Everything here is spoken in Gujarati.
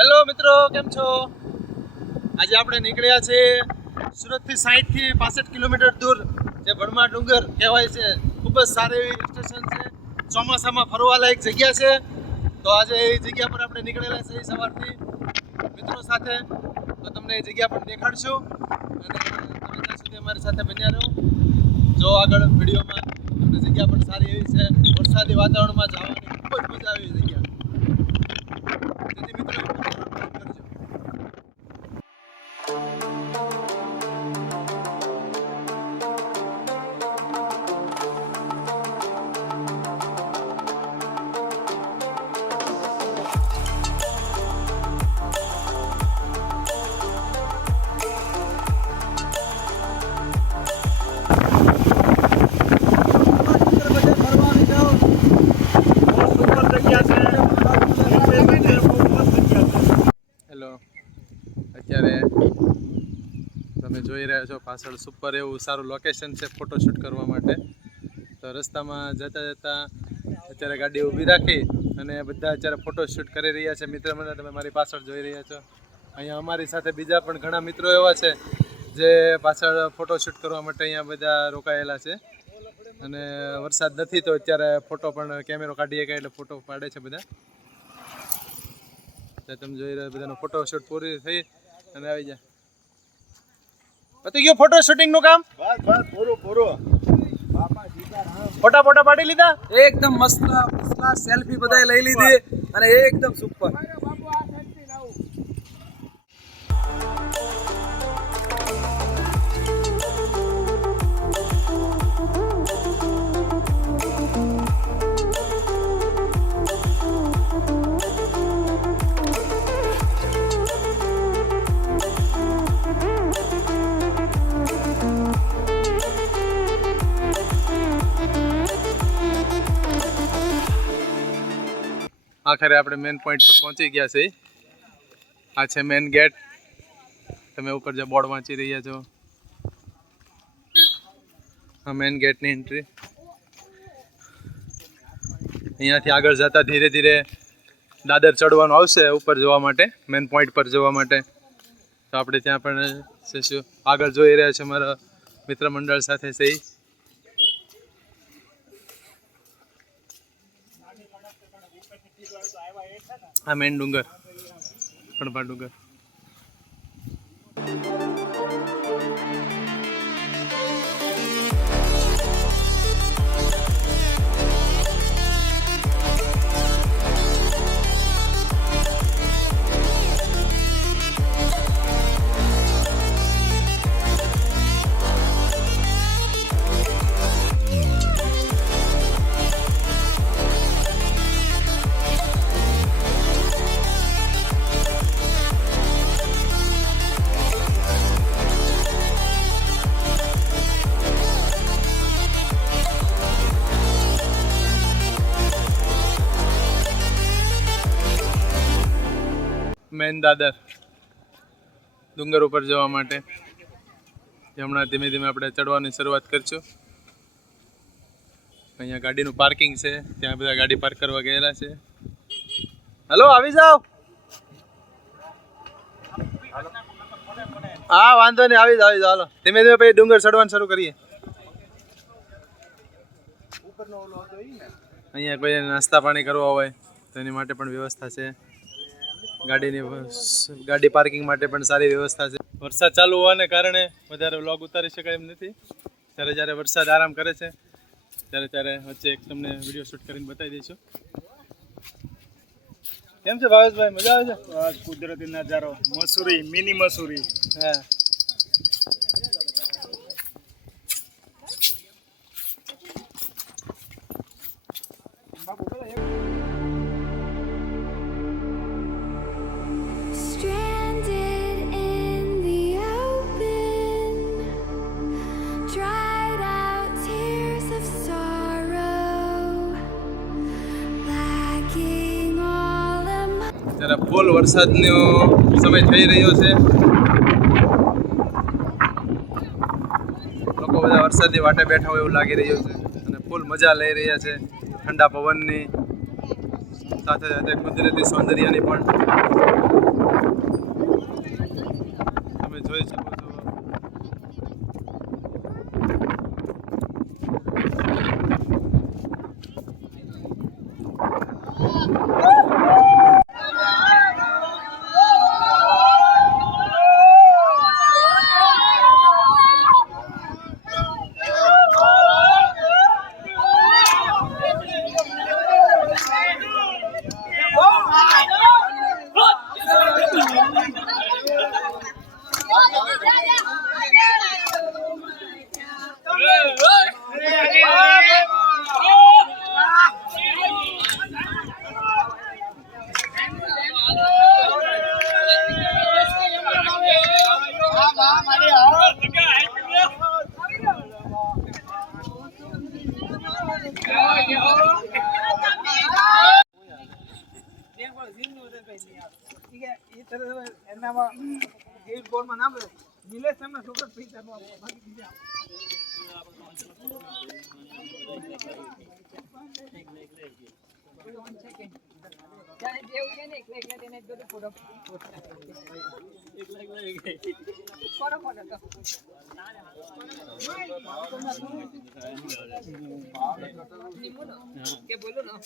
હેલો મિત્રો, કેમ છો? આજે આપણે નીકળ્યા છે સુરતથી 60 થી 65 કિલોમીટર દૂર જે વણમા ડુંગર કહેવાય છે. ખૂબ જ સારી એવી સ્ટેશન છે, ચોમાસામાં ફરવાલાયક જગ્યા છે. તો આજે એ જગ્યા પર આપણે નીકળેલા છે સવારથી મિત્રો સાથે. તો તમને એ જગ્યા પણ દેખાડશું અને તમે ત્યાં સુધી અમારી સાથે બન્યા રહો. જો આગળ વિડીયોમાં તમને જગ્યા પણ સારી એવી છે, વરસાદી વાતાવરણમાં જવાની ખૂબ જ મજા આવી જગ્યા. તેથી મિત્રો અત્યારે તમે જોઈ રહ્યા છો પાછળ સુપર એવું સારું લોકેશન છે ફોટોશૂટ કરવા માટે. તો રસ્તામાં જતાં જતાં અત્યારે ગાડી ઊભી રાખી અને બધા અત્યારે ફોટોશૂટ કરી રહ્યા છે. મિત્ર મને તમે મારી પાછળ જોઈ રહ્યા છો. અહીંયા અમારી સાથે બીજા પણ ઘણા મિત્રો એવા છે જે પાછળ ફોટોશૂટ કરવા માટે અહીંયા બધા રોકાયેલા છે. અને વરસાદ નથી તો અત્યારે ફોટો પણ કેમેરો કાઢીએ કે એટલે ફોટો પાડે છે બધા. તમે જોઈ રહ્યા બધાનો ફોટોશૂટ પૂરી થઈ અને આવી જાય. પતી ગયું ફોટો શૂટિંગ નું કામ? બસ પૂરું. ફોટા પાડી લીધા? એકદમ મસ્ત સેલ્ફી બધાય લઈ લીધી અને એકદમ સુપર. આખરે આપણે મેન પોઈન્ટ પર પહોંચી ગયા છે. આ છે મેન ગેટ. તમે ઉપર જે બોર્ડ વાંચી રહ્યા છો, આ મેન ગેટની એન્ટ્રી. અહીંયાથી આગળ જતા ધીરે ધીરે દાદર ચડવાનું આવશે ઉપર જવા માટે, મેન પોઈન્ટ પર જવા માટે. તો આપણે ત્યાં પણ જઈશું. આગળ જોઈ રહ્યા છે મારા મિત્ર મંડળ સાથે છે. આ મેન ડુંગર વણમા ડુંગર. મેન દાદર ડુંગર ઉપર જવા માટે હમણાં ધીમે ધીમે આપણે ચડવાની શરૂઆત કરીશું. અહીંયા ગાડીનું પાર્કિંગ છે, ત્યાં બધા ગાડી પાર્ક કરવા ગયેલા છે. હલો, આવી જાઓ. હા, વાંધો નહીં, આવી જાઓ. હાલો ધીમે ધીમે પછી ડુંગર ચડવાનું શરૂ કરીએ. અહીંયા કોઈ નાસ્તા પાણી કરવા હોય તો એની માટે પણ વ્યવસ્થા છે. ગાડી પાર્કિંગ માટે પણ સારી વ્યવસ્થા છે. વરસાદ ચાલુ હોવાને કારણે વધારે વ્લોગ ઉતારી શકાય એમ નથી. જ્યારે વરસાદ આરામ કરે છે ત્યારે વચ્ચે એક તમને વિડીયો શૂટ કરીને બતાવી દઈશું. કેમ છે ભાવેશભાઈ, મજા આવે છે? કુદરતી નજારો, મસૂરી, મિની મસૂરી. હા, ત્યારે ફૂલ વરસાદનો સમય થઈ રહ્યો છે. લોકો બધા વરસાદની વાટે બેઠા હોય એવું લાગી રહ્યું છે અને ફૂલ મજા લઈ રહ્યા છે ઠંડા પવનની, સાથે સાથે કુદરતી સૌંદર્યની પણ. ठीक है ये तरह એનામાં ગેટ બોર્ડમાં નામ લખે નિલેશ તમને છોકરો પૈસા નો આપો બાકી બીજા ત્યારે જેવું છે ને એકલા એકલા તેને જ બધું ફોટો ફોટો તો નિમુનો કે બોલો ના